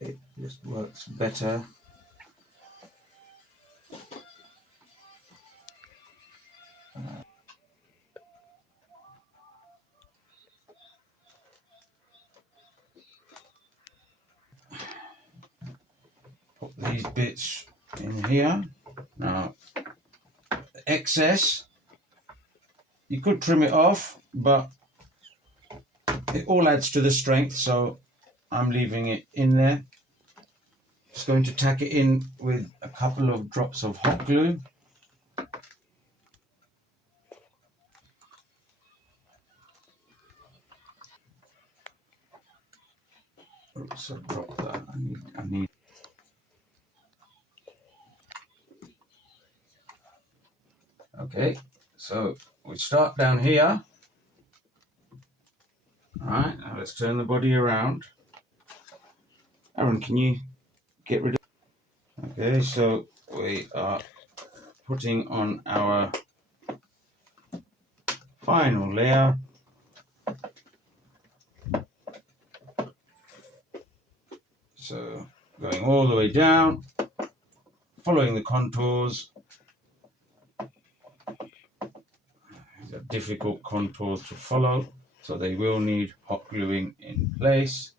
it just works better. Put these bits in here. Now, the excess, you could trim it off, but it all adds to the strength, so I'm leaving it in there. Just going to tack it in with a couple of drops of hot glue. Oops, I dropped that. I need. Okay, so we start down here. All right, now let's turn the body around. Aaron, can you get rid of... Okay, so we are putting on our final layer. So going all the way down, following the contours. These are difficult contours to follow, so they will need hot gluing in place.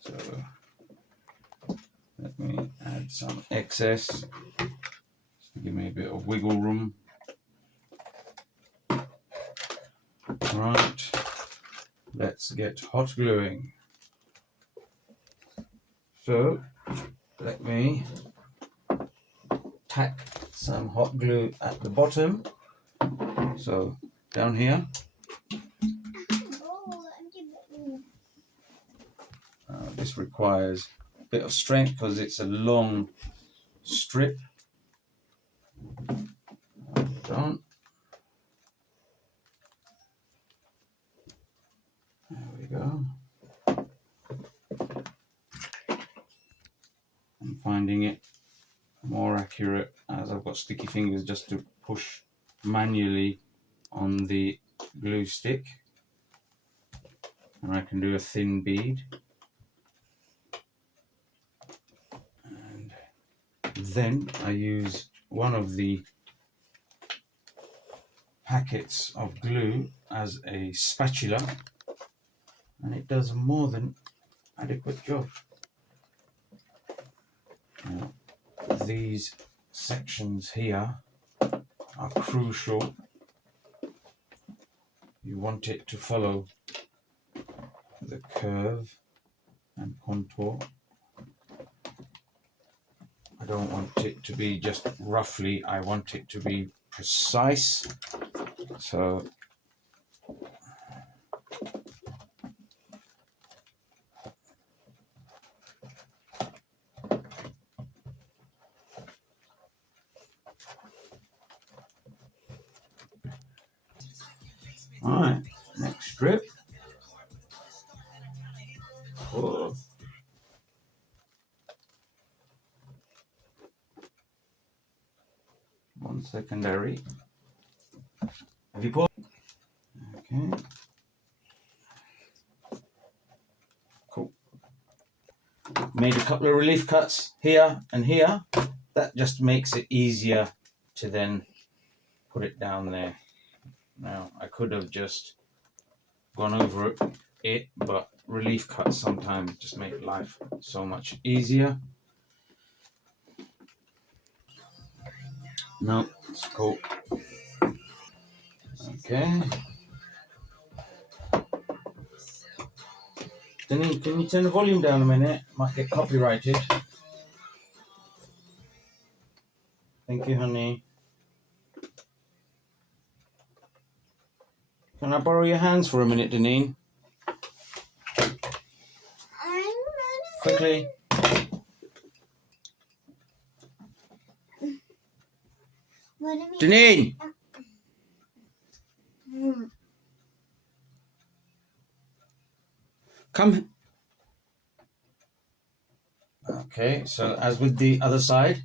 So let me add some excess to give me a bit of wiggle room. Right, let's get hot gluing. So let me tack some hot glue at the bottom. So down here. This requires a bit of strength because it's a long strip. Done. There we go. I'm finding it more accurate as I've got sticky fingers just to push manually on the glue stick, and I can do a thin bead, and then I use one of the packets of glue as a spatula, and it does a more than adequate job. Now, these sections here are crucial. You want it to follow the curve and contour. I don't want it to be just roughly, I want it to be precise. So alright, next strip. Oh. One secondary. Have you pulled? Okay. Cool. Made a couple of relief cuts here and here. That just makes it easier to then put it down there. Now, I could have just gone over it, but relief cuts sometimes just make life so much easier. No, it's cool. Okay. Denise, can you turn the volume down a minute? Might get copyrighted. Thank you, honey. Can I borrow your hands for a minute, Deneen? Quickly. Deneen! Come. Okay, so as with the other side,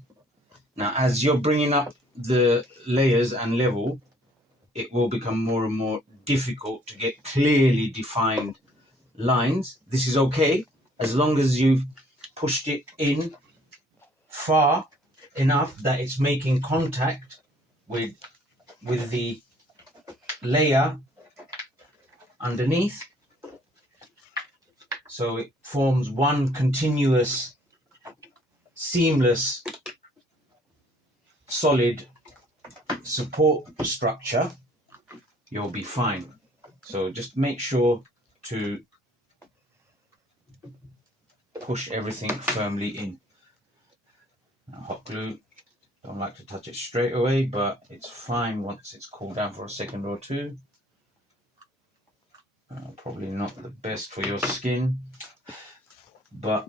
now as you're bringing up the layers and level, it will become more and more difficult to get clearly defined lines. This is okay, but it will as long as you've pushed it in far enough that it's making contact with the layer underneath, so it forms one continuous seamless solid support structure, you'll be fine. So just make sure to push everything firmly in. Now, hot glue, don't like to touch it straight away, but it's fine once it's cooled down for a second or two. Probably not the best for your skin, but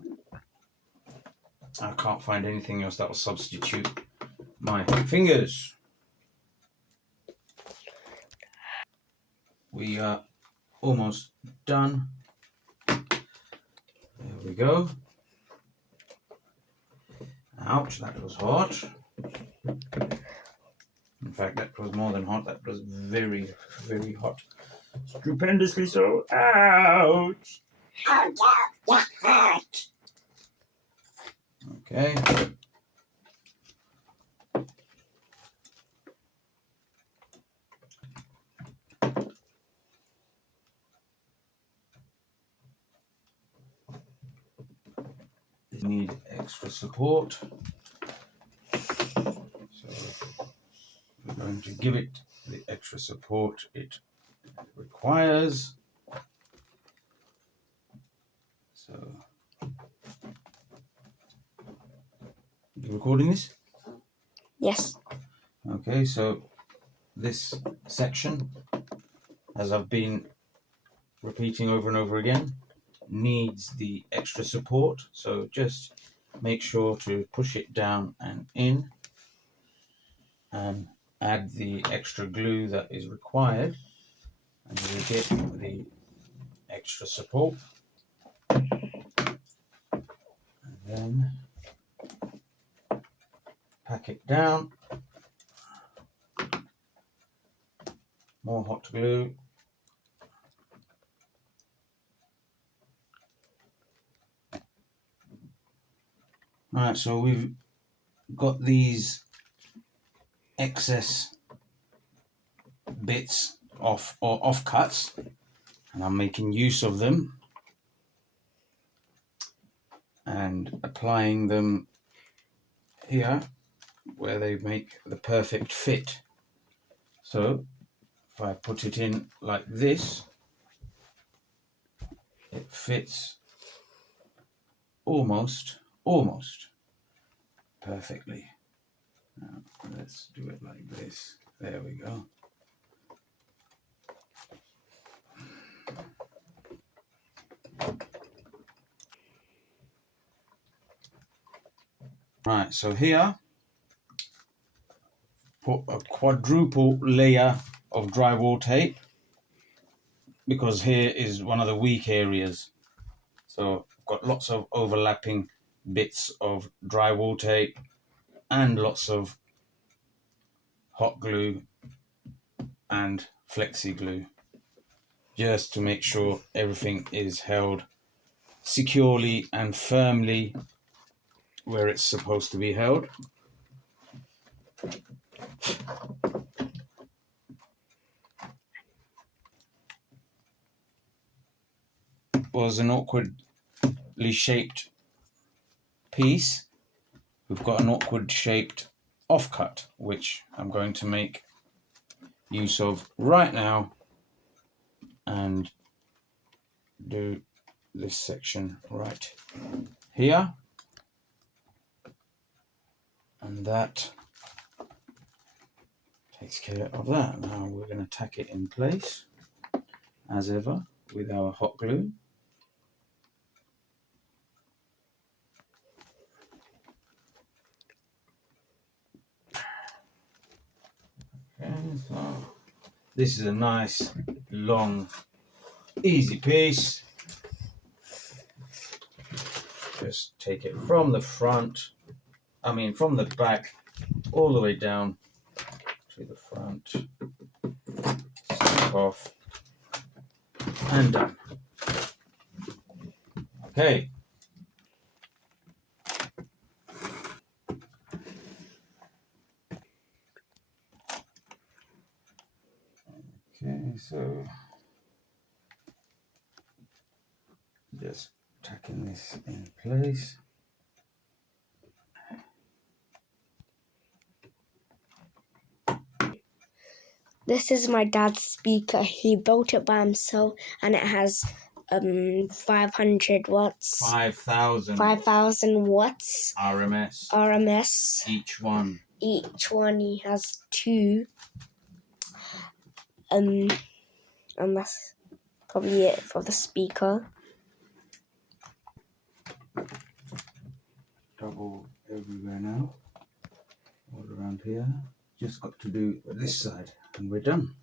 I can't find anything else that will substitute my fingers. We are almost done. There we go. Ouch, that was hot. In fact, that was more than hot. That was very, very hot. Stupendously so. Ouch! Oh, no, that's hot. Okay. You need extra support. So we're going to give it the extra support it requires. So, you recording this? Yes. Okay, so this section, as I've been repeating over and over again, needs the extra support. So just make sure to push it down and in and add the extra glue that is required, and you get the extra support. And then pack it down. More hot glue. Alright, so we've got these excess bits off or offcuts, and I'm making use of them and applying them here where they make the perfect fit. So if I put it in like this, it fits almost perfectly. Now let's do it like this. There we go. Right, so here, put a quadruple layer of drywall tape, because here is one of the weak areas. So I've got lots of overlapping bits of drywall tape and lots of hot glue and flexi glue, just to make sure everything is held securely and firmly where it's supposed to be held. Was an awkwardly shaped piece. We've got an awkward shaped offcut, which I'm going to make use of right now and do this section right here, and that takes care of that. Now we're going to tack it in place as ever with our hot glue. Okay, so this is a nice long easy piece. Just take it from the front, from the back all the way down to the front, snip off and done. Okay, Tacking this in place. This is my dad's speaker. He built it by himself, and it has 500 watts. 5,000. 5,000 watts. RMS. Each one. He has 2. And that's probably it for the speaker. Double everywhere now. All around here. Just got to do this side and we're done.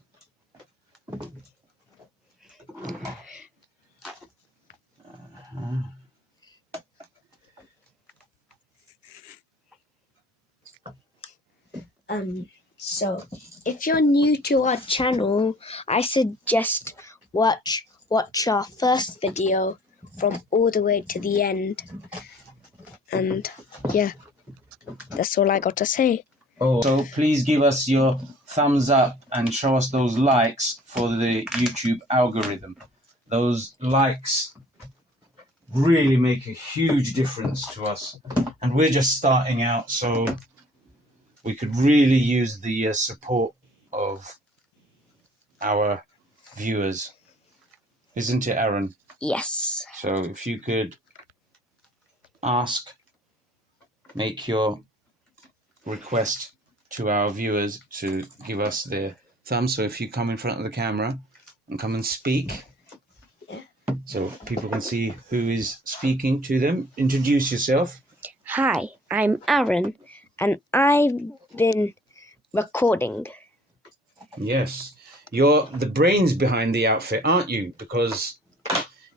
So if you're new to our channel, I suggest watch our first video from all the way to the end. And yeah, that's all I got to say. Oh, so please give us your thumbs up and show us those likes for the YouTube algorithm. Those likes really make a huge difference to us. And we're just starting out, so we could really use the support of our viewers. Isn't it, Aaron? Yes. So if you could make your request to our viewers to give us their thumbs. So if you come in front of the camera and come and speak, so people can see who is speaking to them. Introduce yourself. Hi, I'm Aaron, and I've been recording. Yes, you're the brains behind the outfit, aren't you? Because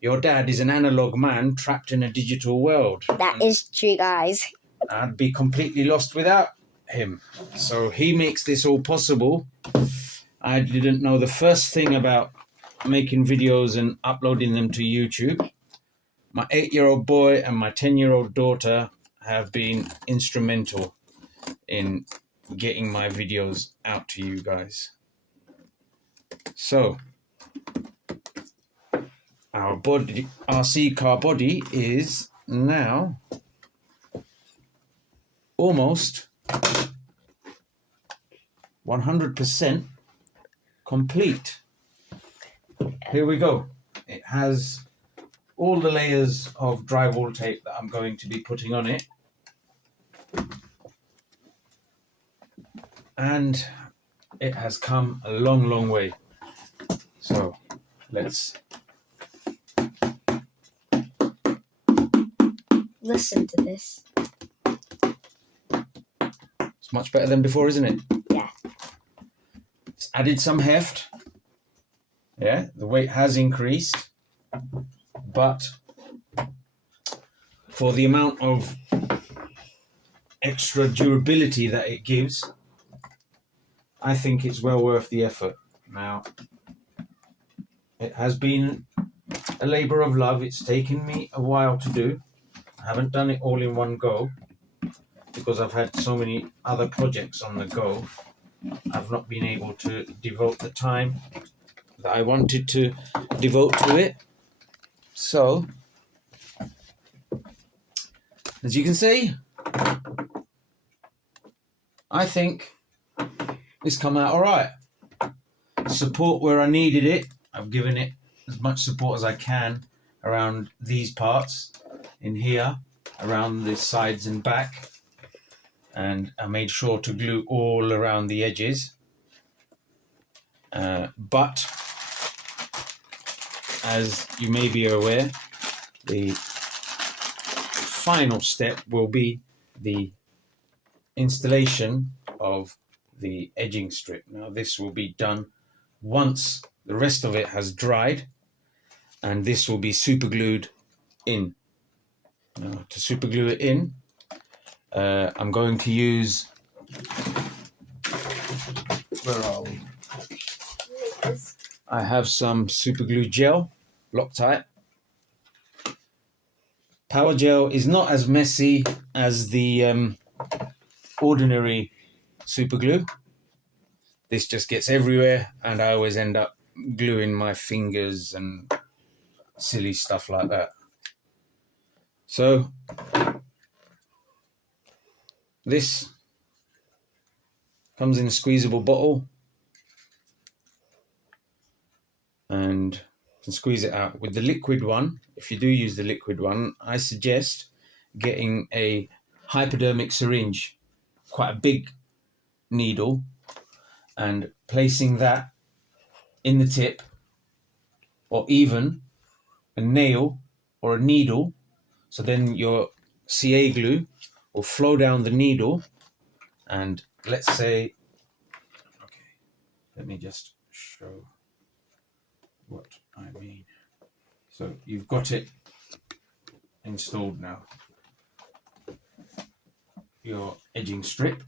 your dad is an analog man trapped in a digital world. That is true, guys. I'd be completely lost without him. So he makes this all possible. I didn't know the first thing about making videos and uploading them to YouTube. My 8-year-old boy and my 10-year-old daughter have been instrumental in getting my videos out to you guys. So our RC car body is now almost 100% complete. Here we go. It has all the layers of drywall tape that I'm going to be putting on it. And it has come a long, long way. So let's listen to this. It's much better than before, isn't it? Yeah. It's added some heft. Yeah, the weight has increased, but for the amount of extra durability that it gives, I think it's well worth the effort. Now, it has been a labor of love. It's taken me a while to do. I haven't done it all in one go because I've had so many other projects on the go. I've not been able to devote the time that I wanted to devote to it. So, as you can see, I think it's come out all right. Support where I needed it. I've given it as much support as I can around these parts in here, around the sides and back. And I made sure to glue all around the edges. But as you may be aware, the final step will be the installation of the edging strip. Now this will be done once the rest of it has dried, and this will be super glued in. Now to super glue it in, I'm going to use, where are we? I have some super glue gel, Loctite. Power gel is not as messy as the ordinary super glue. This just gets everywhere and I always end up gluing my fingers and silly stuff like that. So this comes in a squeezable bottle, and you can squeeze it out. With the liquid one, if you do use the liquid one, I suggest getting a hypodermic syringe, quite a big needle, and placing that in the tip, or even a nail or a needle, so then your CA glue will flow down the needle. And let's say, okay, let me just show what I mean. So you've got it installed now, your edging strip.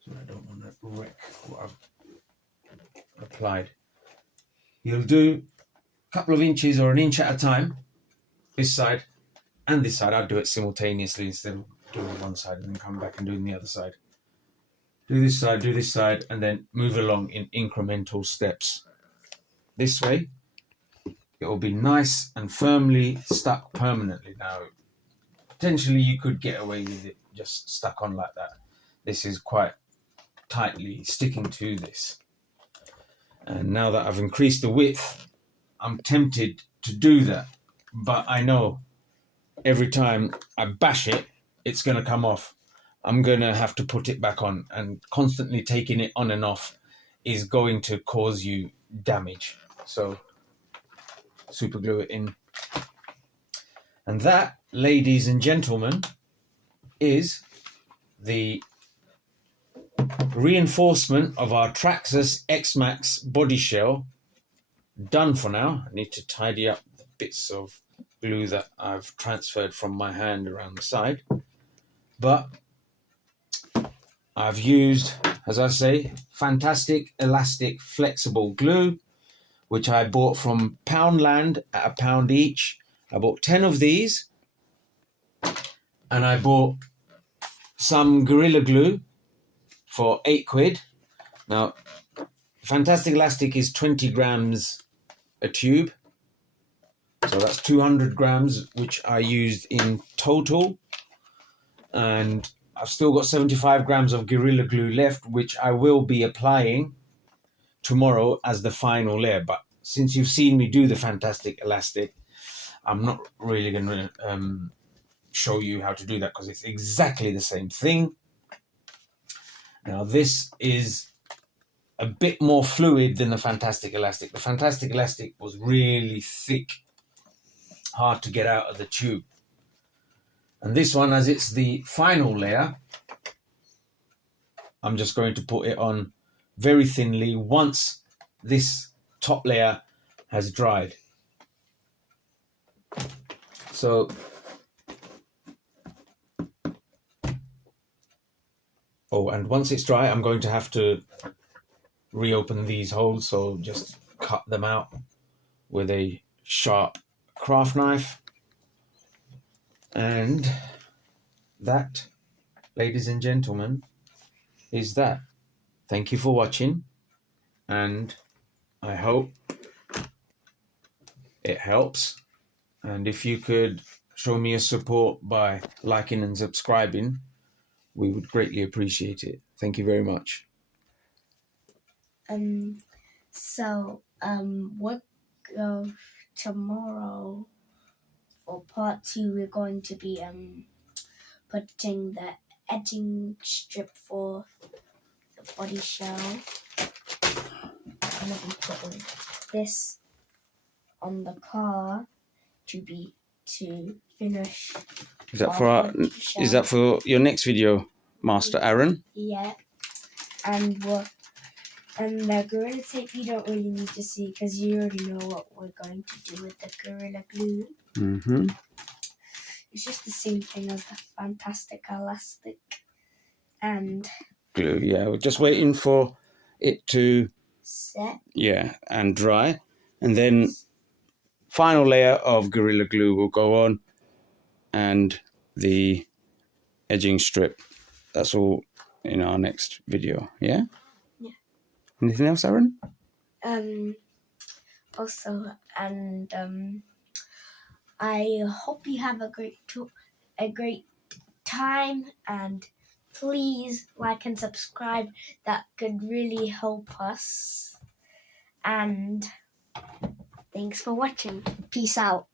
So I don't want to wreck what I've applied. You'll do a couple of inches or an inch at a time, this side and this side. I'll do it simultaneously instead of doing one side and then come back and doing the other side. Do this side, and then move along in incremental steps. This way, it will be nice and firmly stuck permanently. Now, potentially you could get away with it just stuck on like that. This is quite tightly sticking to this. And now that I've increased the width, I'm tempted to do that. But I know every time I bash it, it's going to come off. I'm going to have to put it back on, and constantly taking it on and off is going to cause you damage. So super glue it in. And that, ladies and gentlemen, is the reinforcement of our Traxxas X-MAXX body shell done for now. I need to tidy up the bits of glue that I've transferred from my hand around the side. But I've used, as I say, fantastic, elastic, flexible glue, which I bought from Poundland at £1 each. I bought 10 of these, and I bought some Gorilla Glue for £8. Now, fantastic elastic is 20 grams a tube, so that's 200 grams, which I used in total. And I've still got 75 grams of Gorilla Glue left, which I will be applying tomorrow as the final layer. But since you've seen me do the fantastic elastic, I'm not really going to show you how to do that, because it's exactly the same thing. Now, this is a bit more fluid than the fantastic elastic. The fantastic elastic was really thick, hard to get out of the tube. And this one, as it's the final layer, I'm just going to put it on very thinly once this top layer has dried. So, oh, and once it's dry, I'm going to have to reopen these holes, so just cut them out with a sharp craft knife. And that, ladies and gentlemen, is that. Thank you for watching, and I hope it helps. And if you could show me your support by liking and subscribing, we would greatly appreciate it. Thank you very much. What tomorrow for part 2, we're going to be putting the edging strip for the body shell. I'm going to be putting this on the car to finish. Is that for your next video, Master Aaron? Yeah, and the Gorilla Tape you don't really need to see, because you already know what we're going to do with the Gorilla Glue. Mm-hmm. It's just the same thing as the fantastic elastic and glue. Yeah, we're just waiting for it to set. Yeah, and dry, and then final layer of Gorilla Glue will go on, and the edging strip. That's all in our next video. Yeah. Yeah. Anything else, Aaron? Also, and I hope you have a great time, and please like and subscribe. That could really help us. And thanks for watching. Peace out.